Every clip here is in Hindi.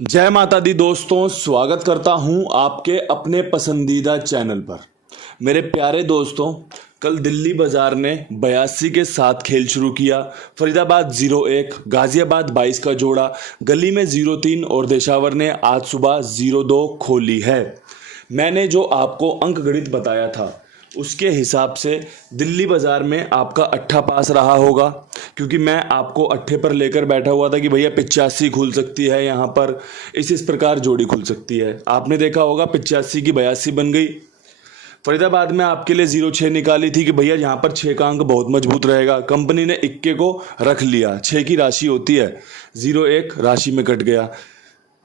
जय माता दी दोस्तों, स्वागत करता हूं आपके अपने पसंदीदा चैनल पर। मेरे प्यारे दोस्तों, कल दिल्ली बाजार ने 82 के साथ खेल शुरू किया। फरीदाबाद 0-1, गाजियाबाद 22 का जोड़ा, गली में 0-3 और देशावर ने आज सुबह 0-2 खोली है। मैंने जो आपको अंक गणित बताया था उसके हिसाब से दिल्ली बाजार में आपका अट्ठा पास रहा होगा, क्योंकि मैं आपको अट्ठे पर लेकर बैठा हुआ था कि भैया 85 खुल सकती है, यहाँ पर इस प्रकार जोड़ी खुल सकती है। आपने देखा होगा 85 की 82 बन गई। फरीदाबाद में आपके लिए 0-6 निकाली थी कि भैया यहाँ पर 6 का अंक बहुत मजबूत रहेगा। कंपनी ने इक्के को रख लिया, 6 की राशि होती है, 0-1 राशि में कट गया।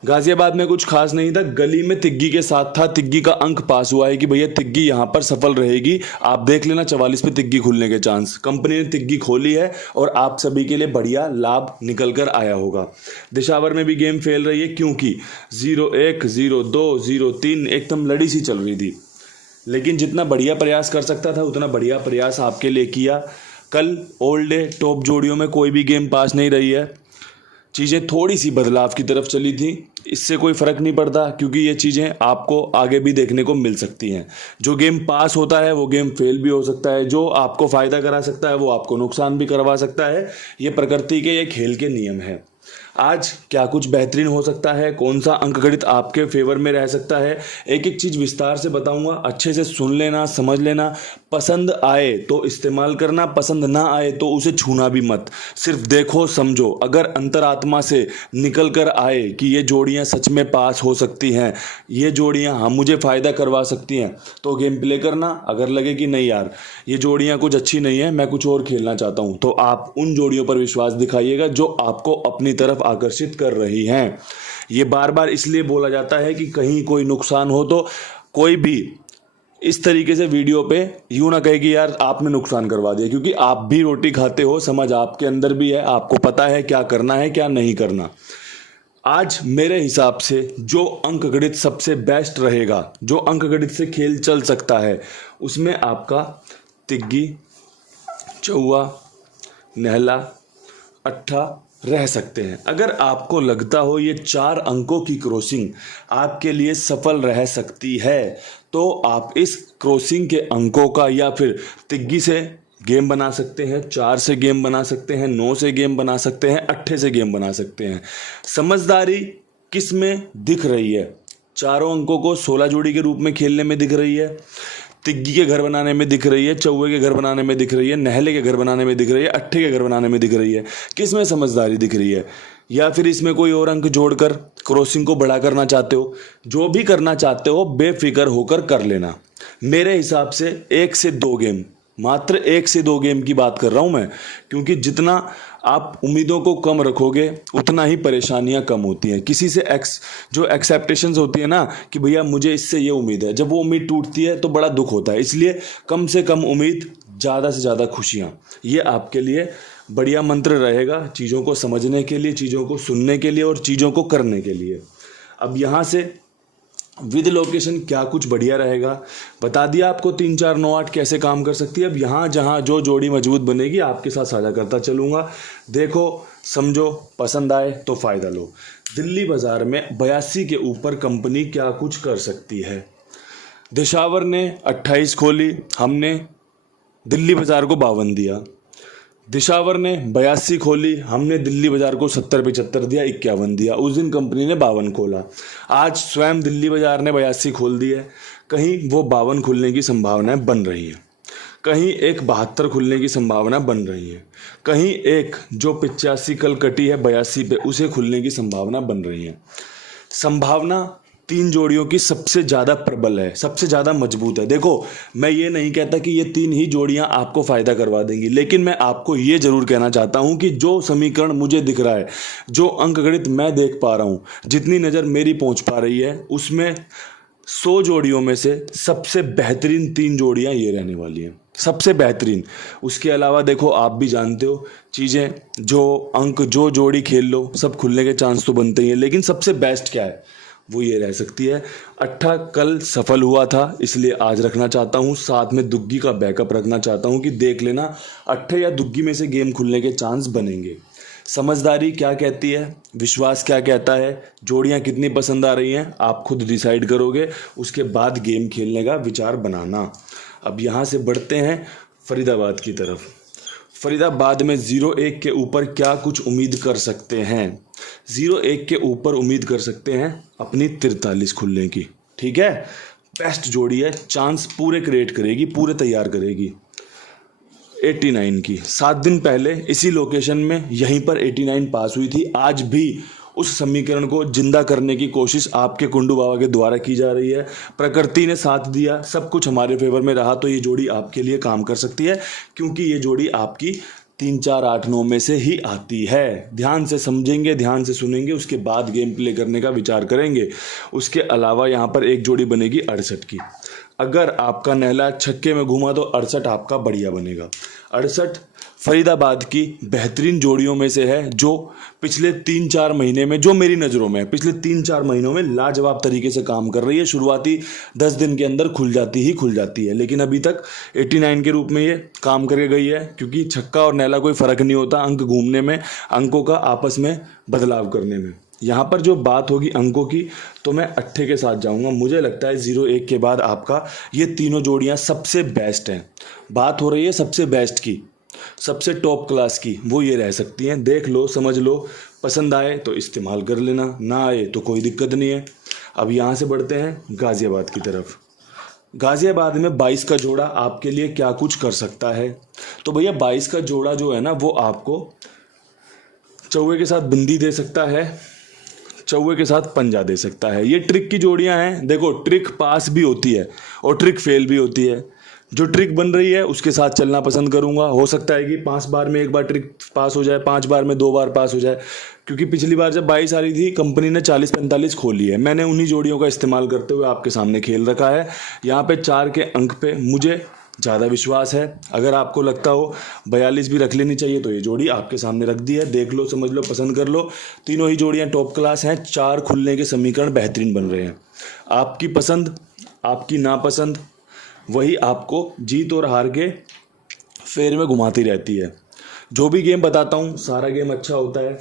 गाजियाबाद में कुछ खास नहीं था, गली में तिग्गी के साथ था, तिग्गी का अंक पास हुआ है कि भैया तिग्गी यहां पर सफल रहेगी। आप देख लेना 44 पे तिग्गी खुलने के चांस। कंपनी ने तिग्गी खोली है और आप सभी के लिए बढ़िया लाभ निकल कर आया होगा। दिशावर में भी गेम फेल रही है, क्योंकि 0-1, 0-2, 0-3 एकदम लड़ी सी चल रही थी। लेकिन जितना बढ़िया प्रयास कर सकता था उतना बढ़िया प्रयास आपके लिए किया। कल ओल्ड डे टॉप जोड़ियों में कोई भी गेम पास नहीं रही है। चीज़ें थोड़ी सी बदलाव की तरफ चली थी, इससे कोई फ़र्क नहीं पड़ता, क्योंकि ये चीज़ें आपको आगे भी देखने को मिल सकती हैं। जो गेम पास होता है वो गेम फेल भी हो सकता है, जो आपको फ़ायदा करा सकता है वो आपको नुकसान भी करवा सकता है। ये प्रकृति के, ये खेल के नियम है। आज क्या कुछ बेहतरीन हो सकता है, कौन सा अंक गणित आपके फेवर में रह सकता है, एक एक चीज़ विस्तार से बताऊंगा। अच्छे से सुन लेना, समझ लेना। पसंद आए तो इस्तेमाल करना, पसंद ना आए तो उसे छूना भी मत। सिर्फ देखो, समझो। अगर अंतरात्मा से निकल कर आए कि ये जोड़ियां सच में पास हो सकती हैं, ये जोड़ियां हम मुझे फ़ायदा करवा सकती हैं, तो गेम प्ले करना। अगर लगे कि नहीं यार ये जोड़ियां कुछ अच्छी नहीं है, मैं कुछ और खेलना चाहता हूं, तो आप उन जोड़ियों पर विश्वास दिखाइएगा जो आपको अपनी तरफ आकर्षित कर रही हैं। ये बार बार इसलिए बोला जाता है कि कहीं कोई नुकसान हो तो कोई भी इस तरीके से वीडियो पे यूं ना कहे कि यार आपने नुकसान करवा दिया, क्योंकि आप भी रोटी खाते हो, समझ आपके अंदर भी है, आपको पता है क्या करना है क्या नहीं करना। आज मेरे हिसाब से जो अंक गणित सबसे बेस्ट रहेगा, जो अंक गणित से खेल चल सकता है, उसमें आपका तिग्गी, चौवा, नहला, अट्ठा रह सकते हैं। अगर आपको लगता हो ये 4 अंकों की क्रॉसिंग आपके लिए सफल रह सकती है, तो आप इस क्रॉसिंग के अंकों का या फिर तिग्गी से गेम बना सकते हैं, 4 से गेम बना सकते हैं, 9 से गेम बना सकते हैं, अट्ठे से गेम बना सकते हैं। समझदारी किस में दिख रही है? चारों अंकों को 16 जोड़ी के रूप में खेलने में दिख रही है, तिग्गी के घर बनाने में दिख रही है, चौवे के घर बनाने में दिख रही है, नहले के घर बनाने में दिख रही है, अट्ठे के घर बनाने में दिख रही है। किस में समझदारी दिख रही है? या फिर इसमें कोई और अंक जोड़कर क्रॉसिंग को बड़ा करना चाहते हो? जो भी करना चाहते हो बेफिक्र होकर कर लेना। मेरे हिसाब से 1 से 2 गेम, मात्र 1 से 2 गेम की बात कर रहा हूं मैं, क्योंकि जितना आप उम्मीदों को कम रखोगे उतना ही परेशानियां कम होती हैं। किसी से जो एक्सेप्टेशंस होती है ना कि भैया मुझे इससे ये उम्मीद है, जब वो उम्मीद टूटती है तो बड़ा दुख होता है। इसलिए कम से कम उम्मीद, ज़्यादा से ज़्यादा खुशियाँ, ये आपके लिए बढ़िया मंत्र रहेगा, चीज़ों को समझने के लिए, चीज़ों को सुनने के लिए और चीज़ों को करने के लिए। अब यहाँ से विद लोकेशन क्या कुछ बढ़िया रहेगा बता दिया आपको। 3, 4, 9, 8 कैसे काम कर सकती है। अब यहाँ जहाँ जो जोड़ी मजबूत बनेगी आपके साथ साझा करता चलूँगा। देखो, समझो, पसंद आए तो फ़ायदा लो। दिल्ली बाजार में 82 के ऊपर कंपनी क्या कुछ कर सकती है। दिशावर ने 28 खोली, हमने दिल्ली बाजार को 52 दिया। दिशावर ने 82 खोली, हमने दिल्ली बाजार को 70-75 दिया, 51 दिया। उस दिन कंपनी ने 52 खोला। आज स्वयं दिल्ली बाजार ने 82 खोल दी है। कहीं वो 52 खुलने की संभावनाएं बन रही हैं, कहीं एक 72 खुलने की संभावना बन रही है, कहीं एक जो 85 कल कटी है 82 पे उसे खुलने की संभावना बन रही है। संभावना 3 जोड़ियों की सबसे ज़्यादा प्रबल है, सबसे ज़्यादा मजबूत है। देखो, मैं ये नहीं कहता कि ये 3 ही जोड़ियां आपको फ़ायदा करवा देंगी, लेकिन मैं आपको ये ज़रूर कहना चाहता हूं कि जो समीकरण मुझे दिख रहा है, जो अंकगणित मैं देख पा रहा हूं, जितनी नज़र मेरी पहुंच पा रही है, उसमें 100 जोड़ियों में से सबसे बेहतरीन 3 जोड़ियाँ ये रहने वाली हैं, सबसे बेहतरीन। उसके अलावा देखो, आप भी जानते हो चीज़ें, जो अंक, जो जोड़ी खेल लो, सब खुलने के चांस तो बनते ही हैं, लेकिन सबसे बेस्ट क्या है वो ये रह सकती है। अट्ठा कल सफल हुआ था, इसलिए आज रखना चाहता हूँ, साथ में दुग्गी का बैकअप रखना चाहता हूँ कि देख लेना अट्ठे या दुग्गी में से गेम खुलने के चांस बनेंगे। समझदारी क्या कहती है, विश्वास क्या कहता है, जोड़ियाँ कितनी पसंद आ रही हैं, आप खुद डिसाइड करोगे, उसके बाद गेम खेलने का विचार बनाना। अब यहाँ से बढ़ते हैं फरीदाबाद की तरफ। फरीदाबाद में 0-1 के ऊपर क्या कुछ उम्मीद कर सकते हैं? 0-1 के ऊपर उम्मीद कर सकते हैं अपनी 43 खुलने की। ठीक है, बेस्ट जोड़ी है, चांस पूरे क्रिएट करेगी, पूरे तैयार करेगी। 89 की 7 दिन पहले इसी लोकेशन में यहीं पर 89 पास हुई थी। आज भी उस समीकरण को जिंदा करने की कोशिश आपके कुंडू बाबा के द्वारा की जा रही है। प्रकृति ने साथ दिया, सब कुछ हमारे फेवर में रहा, तो ये जोड़ी आपके लिए काम कर सकती है, क्योंकि ये जोड़ी आपकी 3, 4, 8, 9 में से ही आती है। ध्यान से समझेंगे, ध्यान से सुनेंगे, उसके बाद गेम प्ले करने का विचार करेंगे। उसके अलावा यहाँ पर एक जोड़ी बनेगी 68 की। अगर आपका नहला छक्के में घूमा तो 68 आपका बढ़िया बनेगा। 68 फरीदाबाद की बेहतरीन जोड़ियों में से है, जो पिछले 3-4 महीने में, जो मेरी नज़रों में पिछले 3-4 महीनों में लाजवाब तरीके से काम कर रही है। शुरुआती 10 दिन के अंदर खुल जाती है, लेकिन अभी तक 89 के रूप में ये काम करके गई है, क्योंकि छक्का और नैला कोई फ़र्क नहीं होता अंक घूमने में, अंकों का आपस में बदलाव करने में। यहाँ पर जो बात होगी अंकों की, तो मैं 8 के साथ जाऊँगा। मुझे लगता है 0-1 के बाद आपका ये तीनों जोड़ियाँ सबसे बेस्ट हैं। बात हो रही है सबसे बेस्ट की, सबसे टॉप क्लास की, वो ये रह सकती हैं। देख लो, समझ लो, पसंद आए तो इस्तेमाल कर लेना, ना आए तो कोई दिक्कत नहीं है। अब यहाँ से बढ़ते हैं गाज़ियाबाद की तरफ। गाज़ियाबाद में 22 का जोड़ा आपके लिए क्या कुछ कर सकता है? तो भैया 22 का जोड़ा जो है ना, वो आपको चौवे के साथ बिंदी दे सकता है, चौवे के साथ पंजा दे सकता है। ये ट्रिक की जोड़ियां हैं। देखो, ट्रिक पास भी होती है और ट्रिक फेल भी होती है। जो ट्रिक बन रही है उसके साथ चलना पसंद करूंगा। हो सकता है कि 5 बार में 1 बार ट्रिक पास हो जाए, 5 बार में 2 बार पास हो जाए, क्योंकि पिछली बार जब 22 आ रही थी कंपनी ने 40-45 खोली है। मैंने उन्हीं जोड़ियों का इस्तेमाल करते हुए आपके सामने खेल रखा है। यहाँ पे 4 के अंक पे मुझे ज़्यादा विश्वास है। अगर आपको लगता हो 42 भी रख लेनी चाहिए, तो ये जोड़ी आपके सामने रख दी है। देख लो, समझ लो, पसंद कर लो। तीनों ही जोड़ियाँ टॉप क्लास हैं। 4 खुलने के समीकरण बेहतरीन बन रहे हैं। आपकी पसंद, आपकी नापसंद, वही आपको जीत और हार के फेर में घुमाती रहती है। जो भी गेम बताता हूँ सारा गेम अच्छा होता है।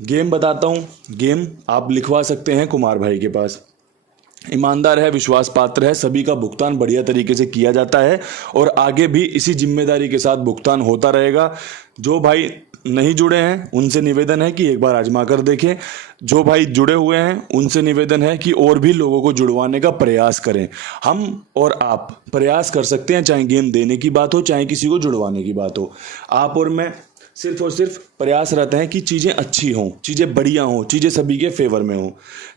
गेम बताता हूँ, गेम आप लिखवा सकते हैं कुमार भाई के पास। ईमानदार है, विश्वास पात्र है, सभी का भुगतान बढ़िया तरीके से किया जाता है और आगे भी इसी जिम्मेदारी के साथ भुगतान होता रहेगा। जो भाई नहीं जुड़े हैं उनसे निवेदन है कि एक बार आजमा कर देखें। जो भाई जुड़े हुए हैं उनसे निवेदन है कि और भी लोगों को जुड़वाने का प्रयास करें। हम और आप प्रयास कर सकते हैं, चाहे गेम देने की बात हो, चाहे किसी को जुड़वाने की बात हो। आप और मैं सिर्फ और सिर्फ प्रयास रहते हैं कि चीज़ें अच्छी हों, चीज़ें बढ़िया हों, चीज़ें सभी के फेवर में हों।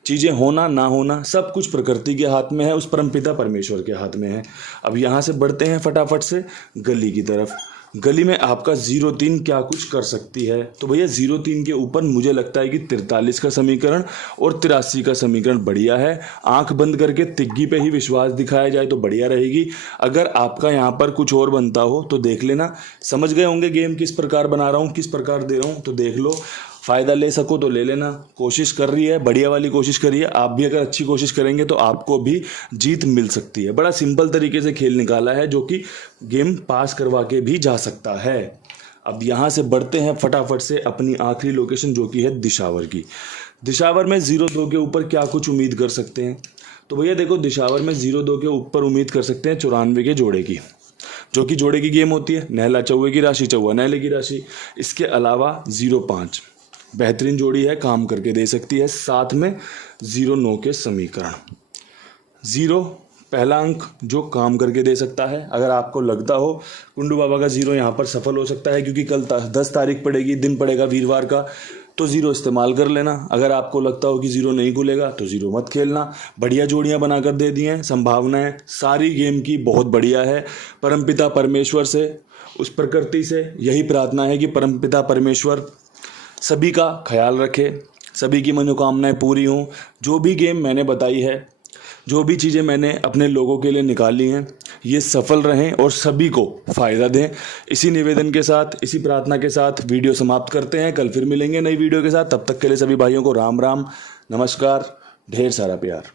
चीज़ें होना ना होना सब कुछ प्रकृति के हाथ में है, उस परमपिता परमेश्वर के हाथ में है। अब यहाँ से बढ़ते हैं फटाफट से गली की तरफ। गली में आपका 0-3 क्या कुछ कर सकती है? तो भैया 0-3 के ऊपर मुझे लगता है कि 43 का समीकरण और 83 का समीकरण बढ़िया है। आंख बंद करके तिग्गी पे ही विश्वास दिखाया जाए तो बढ़िया रहेगी। अगर आपका यहाँ पर कुछ और बनता हो तो देख लेना। समझ गए होंगे गेम किस प्रकार बना रहा हूँ, किस प्रकार दे रहा हूँ, तो देख लो। फ़ायदा ले सको तो ले लेना। कोशिश कर रही है, बढ़िया वाली कोशिश करिए। आप भी अगर अच्छी कोशिश करेंगे तो आपको भी जीत मिल सकती है। बड़ा सिंपल तरीके से खेल निकाला है, जो कि गेम पास करवा के भी जा सकता है। अब यहाँ से बढ़ते हैं फटाफट से अपनी आखिरी लोकेशन, जो कि है दिशावर की। दिशावर में 0-2 के ऊपर क्या कुछ उम्मीद कर सकते हैं? तो भैया देखो, दिशावर में 0-2 के ऊपर उम्मीद कर सकते हैं 94 के जोड़े की, जो कि जोड़े की गेम होती है। नहला चौवे की राशि, चौवा नहले की राशि। इसके अलावा 0-5 बेहतरीन जोड़ी है, काम करके दे सकती है। साथ में 0-9 के समीकरण। 0 पहला अंक जो काम करके दे सकता है। अगर आपको लगता हो कुंडू बाबा का 0 यहाँ पर सफल हो सकता है, क्योंकि कल 10 तारीख पड़ेगी, दिन पड़ेगा वीरवार का, तो 0 इस्तेमाल कर लेना। अगर आपको लगता हो कि 0 नहीं खुलेगा तो 0 मत खेलना। बढ़िया जोड़ियाँ बनाकर दे दी हैं। संभावनाएं सारी गेम की बहुत बढ़िया है। परमपिता परमेश्वर से, उस प्रकृति से यही प्रार्थना है कि परमपिता परमेश्वर सभी का ख्याल रखे, सभी की मनोकामनाएं पूरी हों। जो भी गेम मैंने बताई है, जो भी चीज़ें मैंने अपने लोगों के लिए निकाली हैं, ये सफल रहें और सभी को फ़ायदा दें। इसी निवेदन के साथ, इसी प्रार्थना के साथ वीडियो समाप्त करते हैं। कल फिर मिलेंगे नई वीडियो के साथ। तब तक के लिए सभी भाइयों को राम राम, नमस्कार, ढेर सारा प्यार।